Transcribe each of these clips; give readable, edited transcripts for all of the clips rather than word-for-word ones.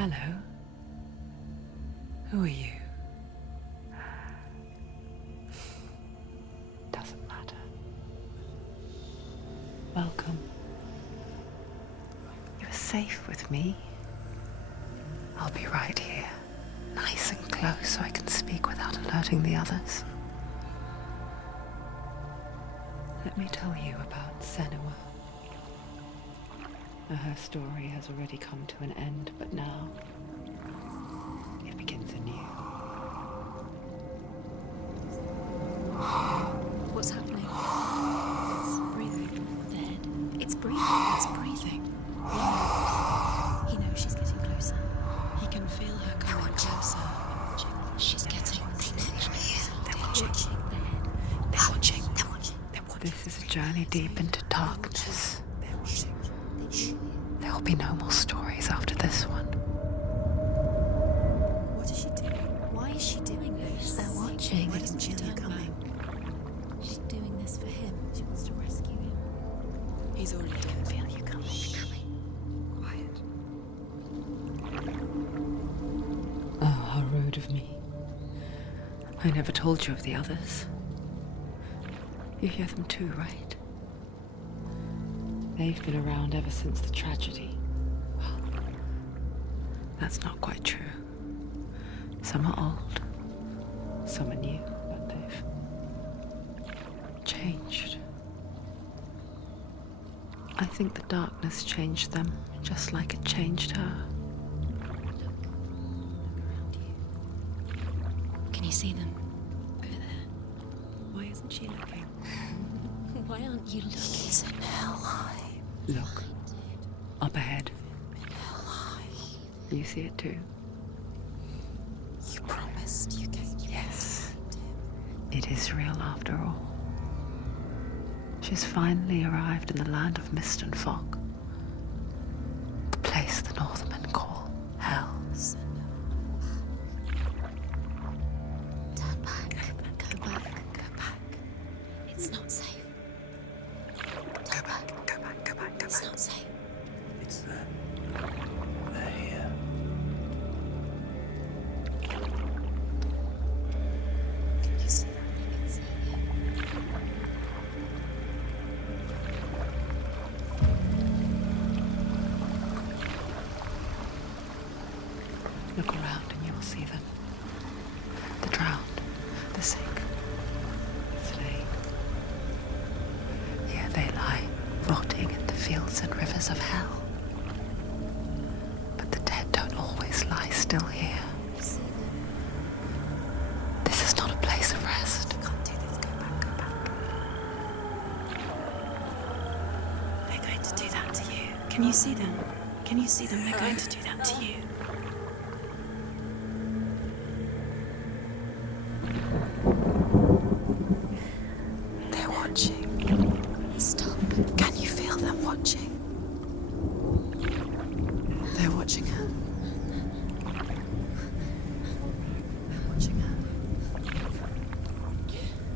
Hello. Who are you? Doesn't matter. Welcome. You're safe with me. I'll be right here, nice and close so I can speak without alerting the others. Let me tell you about Senua. Her story has already come to an end, but now it begins anew. What's happening? It's breathing. Dead. It's breathing. It's breathing. He knows she's getting closer. He can feel her coming closer. She's getting closer. They're watching. They're watching. They're watching. They're watching. This is a journey deep into darkness. They're watching. There will be no more stories after this one. What is she doing? Why is she doing this? They're watching. Why doesn't she turn coming? She's doing this for him. She wants to rescue him. He's already dead. Feel you coming. Quiet. Oh, how rude of me. I never told you of the others. You hear them too, right? They've been around ever since the tragedy. Well, that's not quite true. Some are old, some are new, but they've changed. I think the darkness changed them, just like it changed her. Can you see them? Over there. Why isn't she looking? Why aren't you looking? He's in hell high. Look, up ahead. Hell high. You see it too? You promised you gave. Yes. It is real after all. She's finally arrived in the land of mist and fog. The place the Northmen call hell. Turn back. Go back. Go back. It's not safe. Turn back. Go back, go back, go It's back. not safe. It's there. They're here. Can you see that? I can see it. Look around and you will see them. The drowned, the sick, slain. Here they lie, rotting in the fields and rivers of hell. But the dead don't always lie still here. You see them? This is not a place of rest. You can't do this. Go back. Go back. They're going to do that to you. Can you see them? Can you see them? They're going to do that to you. They're watching. Stop. Can you feel them watching? They're watching her. They're watching her.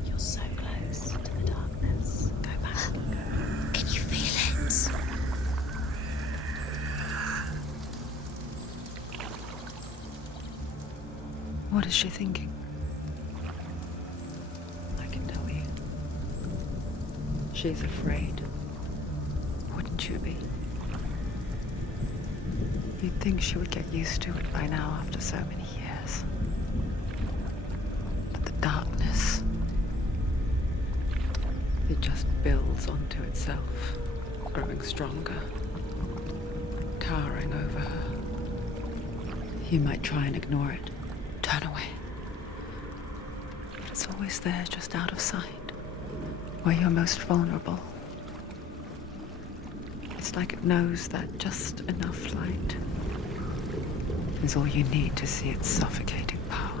You're so close to the darkness. Go back. Can you feel it? What is she thinking? I can tell you. She's afraid. Wouldn't you be? You'd think she would get used to it by now after so many years. But the darkness, it just builds onto itself, growing stronger, towering over her. You might try and ignore it, turn away. But it's always there, just out of sight, where you're most vulnerable. It's like it knows that just enough light is all you need to see its suffocating power.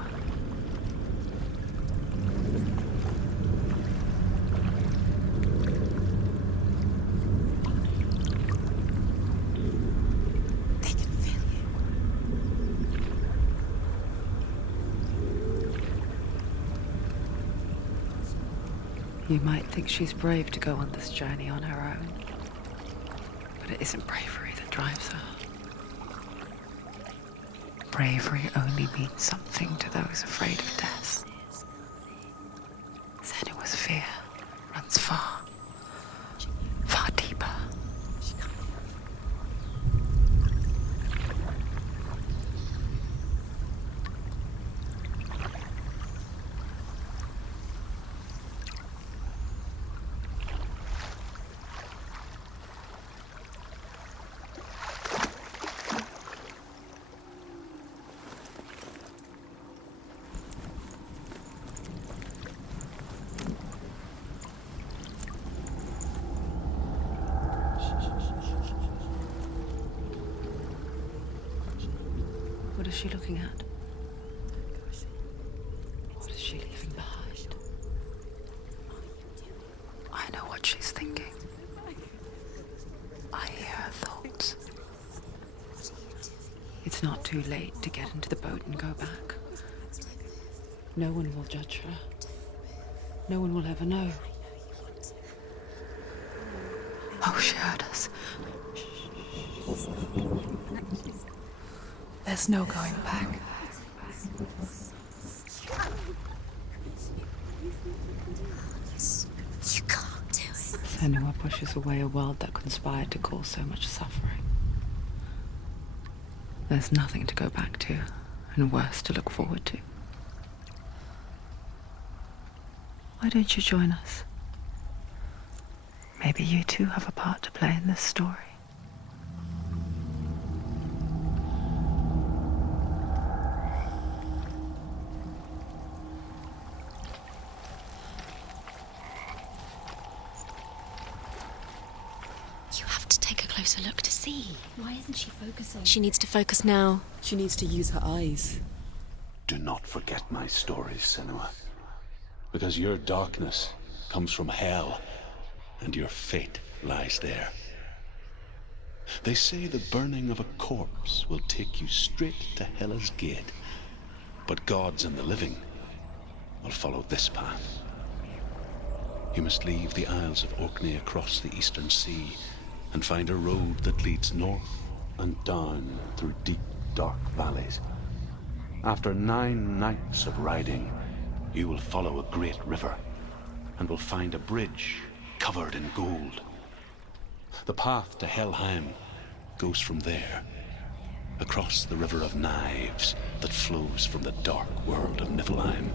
They can feel you. You might think she's brave to go on this journey on her own, but it isn't bravery that drives her. bravery only means something to those afraid of death. Senua's fear runs far, far deeper. What is she looking at? What is she leaving behind? I know what she's thinking. I hear her thoughts. It's not too late to get into the boat and go back. No one will judge her. No one will ever know. Oh, she heard us. There's no going back. You can't do it. Senua pushes away a world that conspired to cause so much suffering. There's nothing to go back to, and worse to look forward to. Why don't you join us? Maybe you too have a part to play in this story. You have to take a closer look to see. Why isn't she focusing? She needs to focus now. She needs to use her eyes. Do not forget my stories, Senua. Because your darkness comes from hell, and your fate lies there. They say the burning of a corpse will take you straight to Hela's gate, but gods and the living will follow this path. You must leave the Isles of Orkney across the eastern sea and find a road that leads north and down through deep, dark valleys. After 9 nights of riding, you will follow a great river and will find a bridge covered in gold. The path to Helheim goes from there, across the River of Knives that flows from the dark world of Niflheim.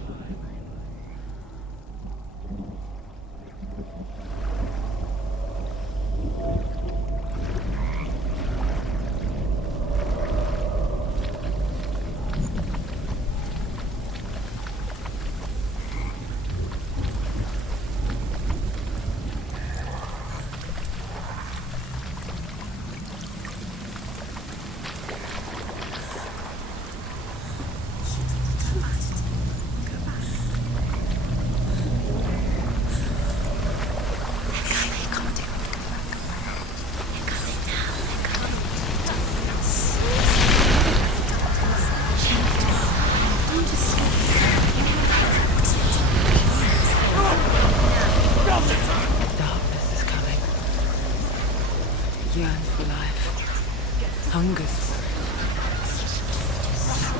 Darkness is coming. Yearns for life. Hungers.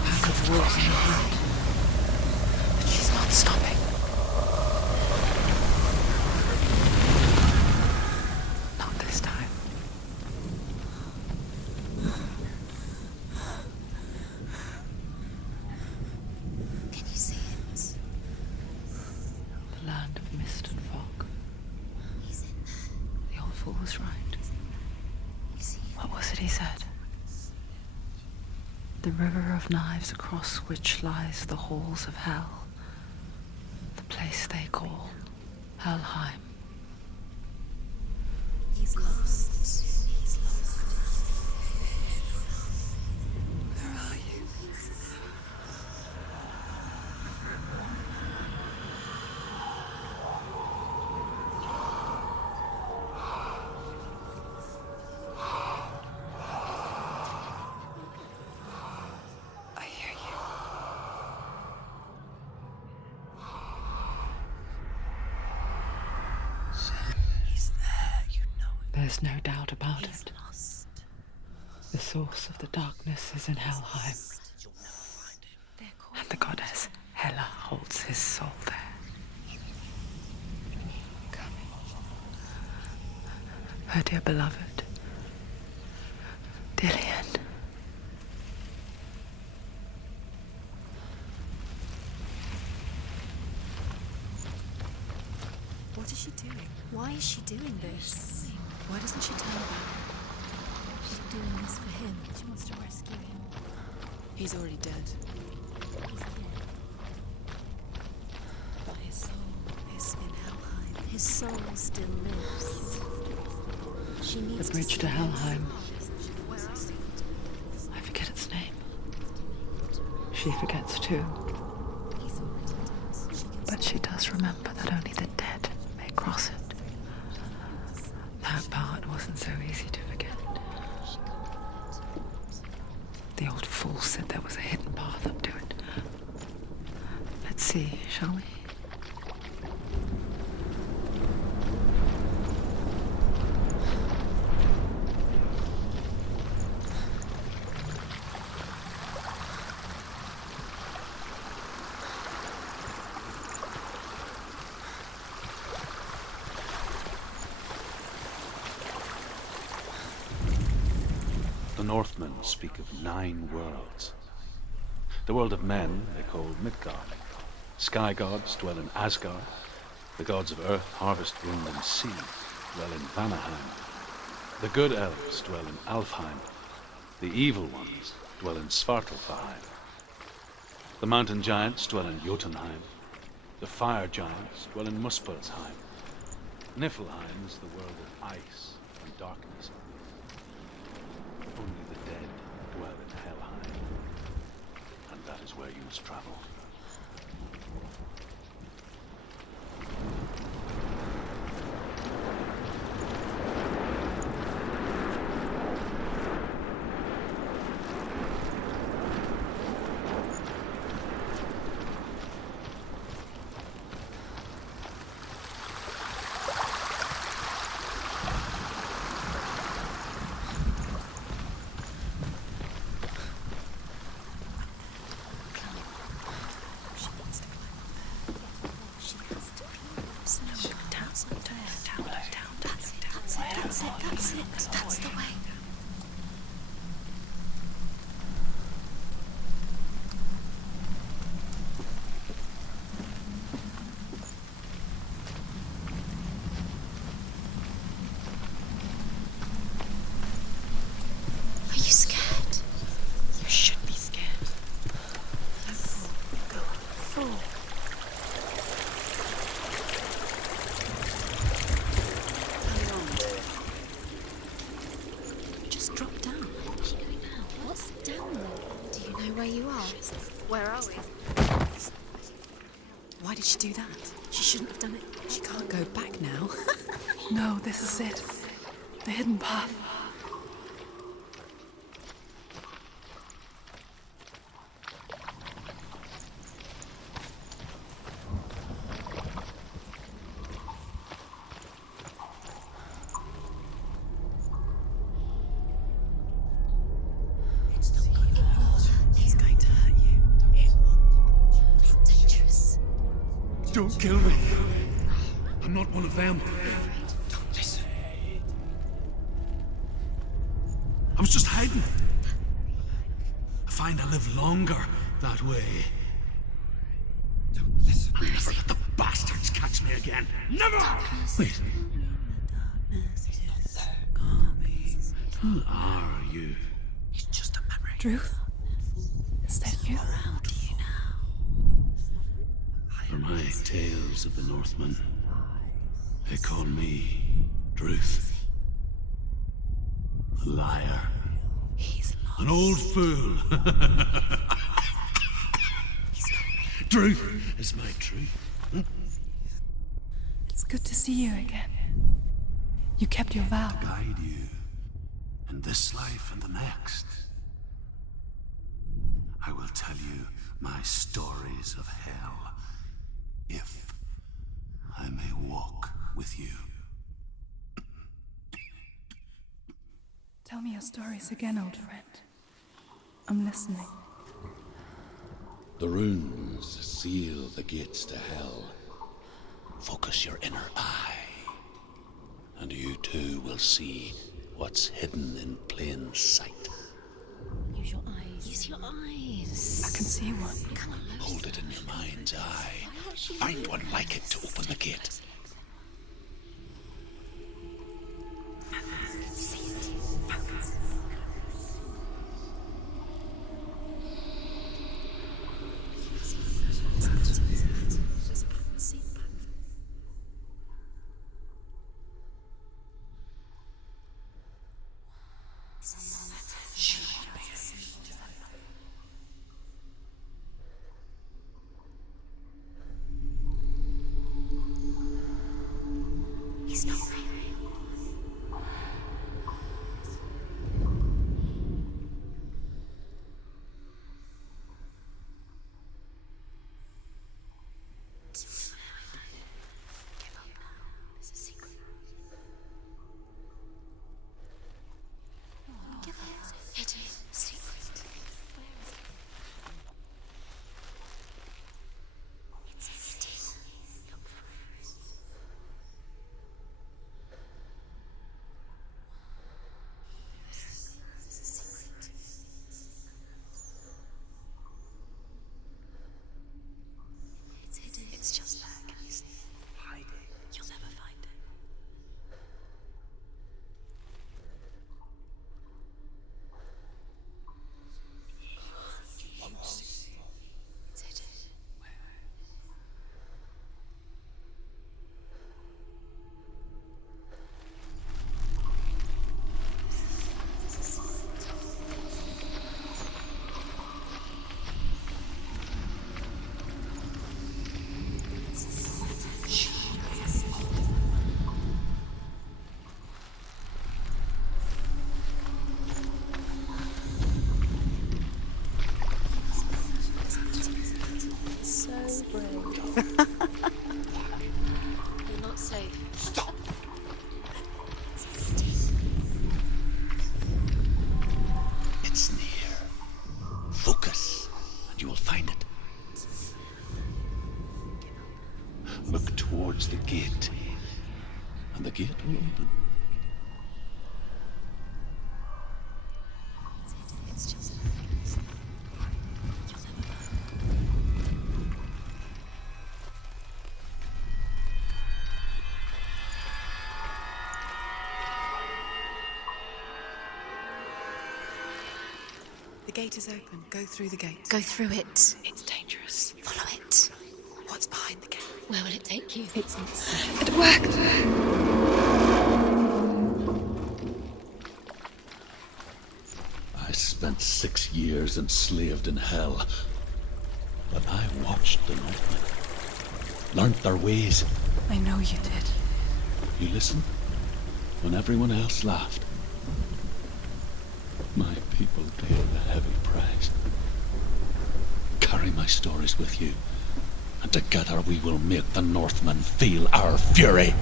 Pack of wolves in her heart. But she's not stopping. Not this time. Can you see it? The land of mist and fog. He's in there. The old fool was right. You see it? What was it he said? The river of knives across which lies the halls of hell. The place they call Helheim. He's lost. He's lost. Where are you? I hear you. He's there, you know it. There's no doubt about He's it. lost. The source of the darkness is in Helheim. her dear beloved, Dillian. What is she doing? Why is she doing this? Why doesn't she tell about it? She's doing this for him. She wants to rescue him. He's already dead. He's dead. But his soul is in Helheim. His soul still lives. She needs The bridge to to see Helheim. Where are we? I forget its name. She forgets too. He's already dead. She can But she does remember that only the dead may cross it. That part wasn't so easy to forget. The old fool said there was a hidden path up to it. Let's see, shall we? The Northmen speak of 9 worlds. The world of men they call Midgard. Sky gods dwell in Asgard. The gods of earth, harvest, wind, and sea dwell in Vanaheim. The good elves dwell in Alfheim. The evil ones dwell in Svartalfheim. The mountain giants dwell in Jotunheim. The fire giants dwell in Muspelheim. Niflheim is the world of ice and darkness. Only the dead dwell in Helheim, and that is where you must travel. That's the way. Are you scared? You should be scared. Don't fall. Go on. Fall. Just drop down. Where's she going now? What's down there? Do you know where you are? Where are we? Why did she do that? She shouldn't have done it. She can't go back now. No, this is it. The hidden path. He's going to hurt you. It's dangerous. Don't kill me. I'm not one of them. Don't listen. I was just hiding. I find I live longer that way. Don't listen. Never let the bastards catch me again. Never! Wait, who are you? It's just a memory. Druth? Is that you? How do you For my tales of the Northmen, they call me Druth. Liar. He's lost. An old fool. Truth is my truth. It's good to see you again. You kept your vow. Guide you in this life and the next. I will tell you my stories of hell, if I may walk with you. Tell me your stories again, old friend. I'm listening. The runes seal the gates to hell. Focus your inner eye, And you too will see what's hidden in plain sight. Use your eyes. Use your eyes. I can see one. Come on. Hold it in your mind's eye. Find one like it to open the gate. He's not there. Give up now. There's a secret. Give up. Hidden secret. Where is it? It's hidden. Look for it. There's a secret. It's hidden. It's just there. Can you see it? Hide it. You'll never find it. It's hidden. So brave. You're not safe. Stop! It's near. Focus, and you will find it. Look towards the gate, and the gate will open. It's hidden. It's just there. You'll never find it. The gate is open. Go through the gate. Go through it. It's dangerous. Follow it. What's behind the gate? Where will it take you? It's not safe. It worked. I spent 6 years enslaved in hell, but I watched the Northmen, learnt their ways. I know you did. You listened when everyone else laughed. My people paid a heavy price. Carry my stories with you, and together we will make the Northmen feel our fury.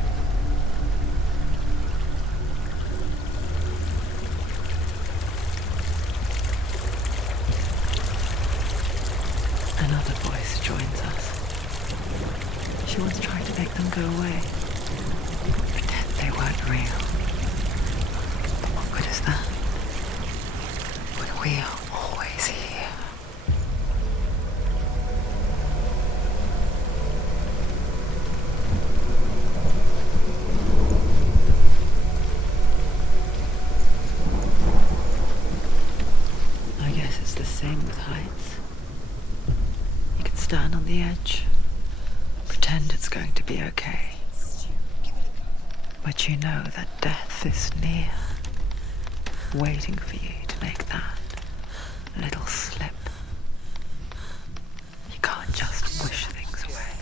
Another voice joins us. She was trying to make them go away. Pretend they weren't real. But what good is that? When we are always here. I guess it's the same with heights. You can stand on the edge, pretend it's going to be okay. But you know that death is near, waiting for you to make that little slip. You can't just wish things away.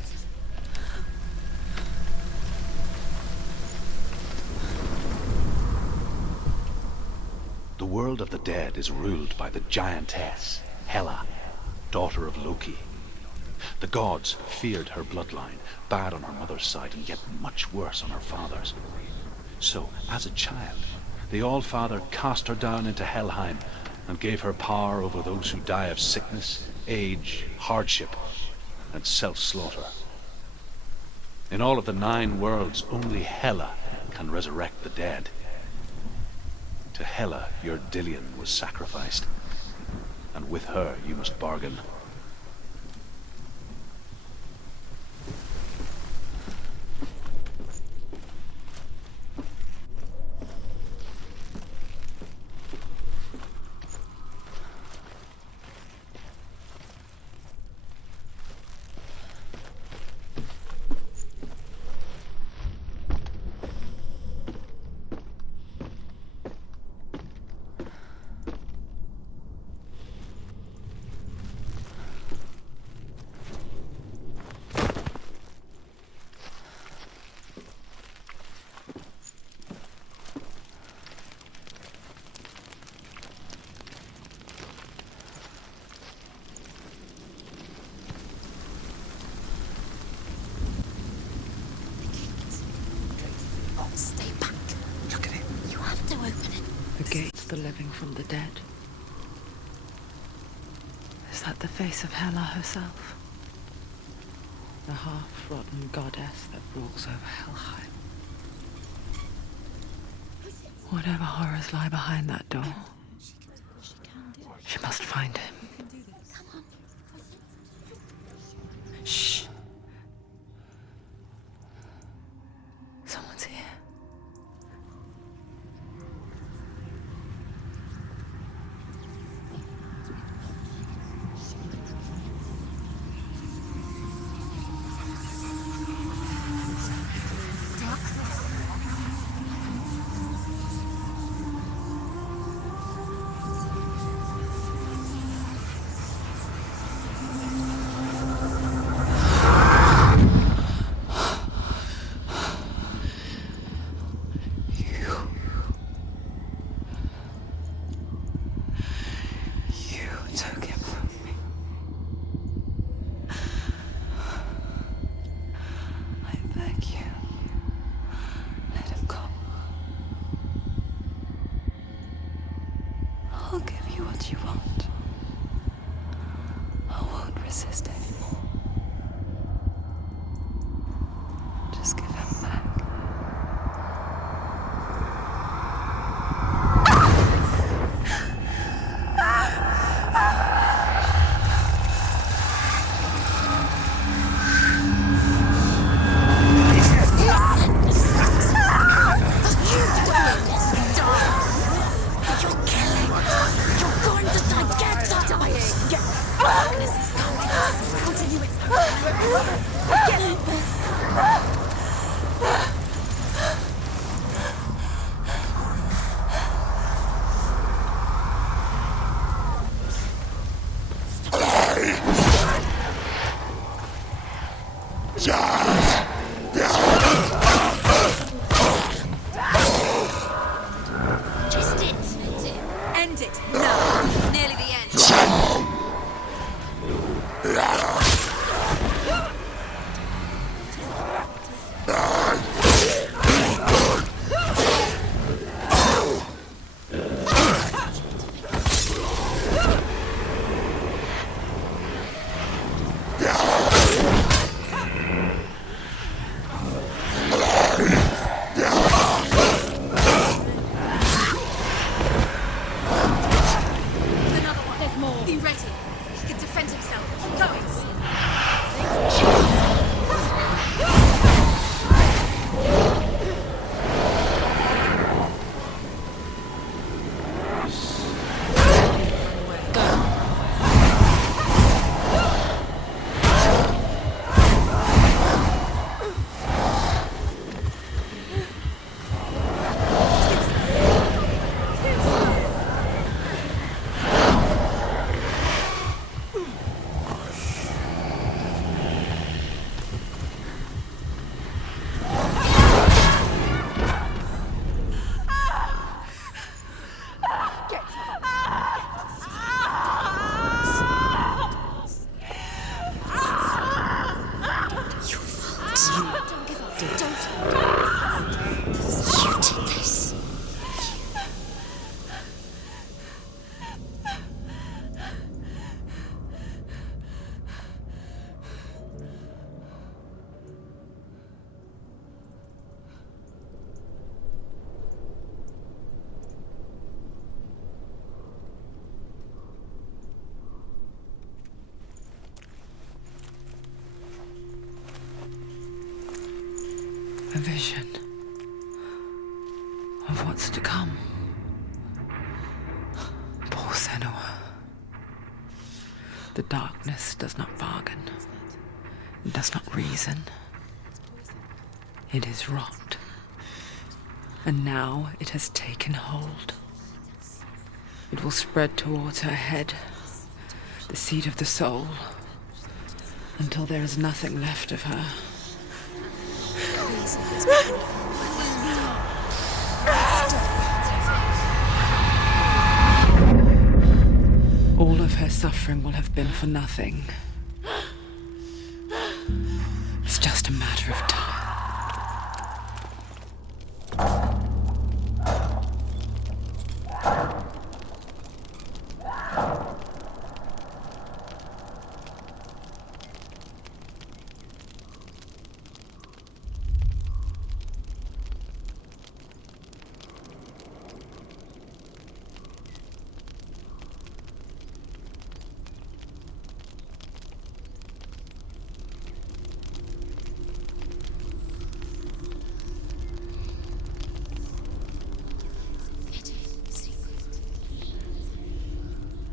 The world of the dead is ruled by the giantess, Hela, daughter of Loki. The gods feared her bloodline, bad on her mother's side and yet much worse on her father's. So, as a child, the All-Father cast her down into Helheim and gave her power over those who die of sickness, age, hardship, and self-slaughter. In all of the 9 worlds, only Hela can resurrect the dead. To Hela, your Dillion was sacrificed, and with her you must bargain. Stay back. Look at it. You have to open it. The gates, the living from the dead. Is that the face of Hela herself? The half-rotten goddess that rules over Helheim. Whatever horrors lie behind that door, she must find him. Shh. Someone's here. Took him from me. I beg you, let him go. I'll give you what you want. I won't resist anymore. Just give him back. Just it. End it. No. It's nearly the end. Another one. There's more. Be ready. He can defend himself. Keep going. A vision of what's to come. Poor Senua. The darkness does not bargain. It does not reason. It is rot. And now it has taken hold. It will spread towards her head, the seat of the soul, until there is nothing left of her. All of her suffering will have been for nothing. It's just a matter of time.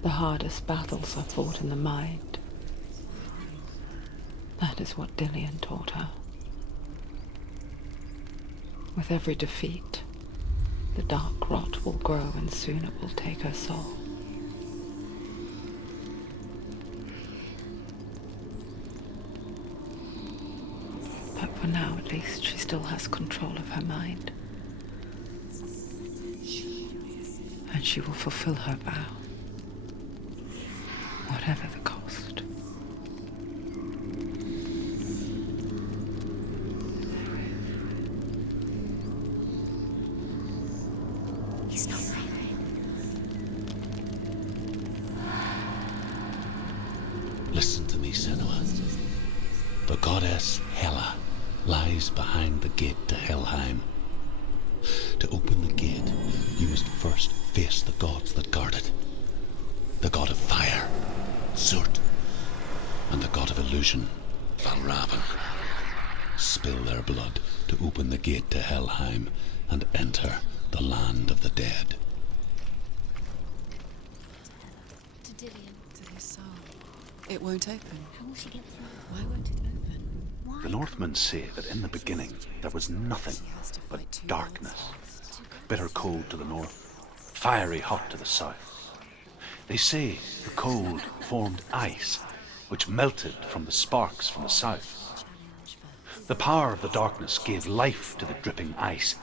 The hardest battles are fought in the mind. That is what Dillian taught her. With every defeat, the dark rot will grow and soon it will take her soul. But for now, at least, she still has control of her mind. And she will fulfill her vow. Whatever the cost. He's not breathing. Listen to me, Senua. The goddess Hela lies behind the gate to Helheim. To open the gate, you must first face the gods that guard it. The god of fire, Zurt, and the god of illusion, Valravan. Spill their blood to open the gate to Helheim and enter the land of the dead. To Dillian. To his soul. It won't open. How will she get through? Why won't it open? Why? The Northmen say that in the beginning there was nothing She has to but fight two darkness. monsters. Bitter cold to the north, fiery hot to the south. They say the cold formed ice, which melted from the sparks from the south. The power of the darkness gave life to the dripping ice,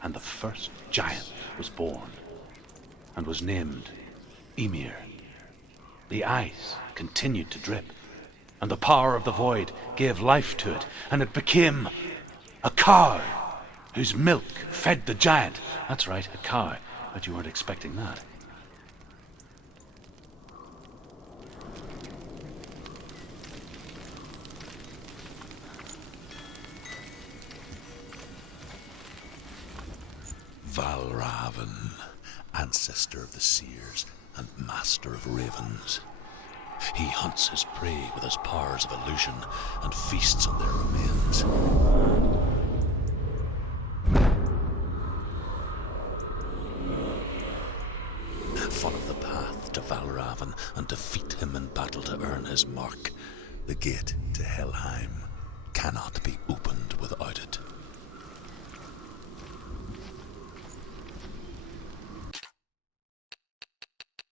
and the first giant was born, and was named Ymir. The ice continued to drip, and the power of the void gave life to it, and it became a cow, whose milk fed the giant. That's right, a cow. Bet you weren't expecting that. Valravan, ancestor of the seers and master of ravens. He hunts his prey with his powers of illusion and feasts on their remains. Follow the path to Valravan and defeat him in battle to earn his mark. The gate to Helheim cannot be opened without it.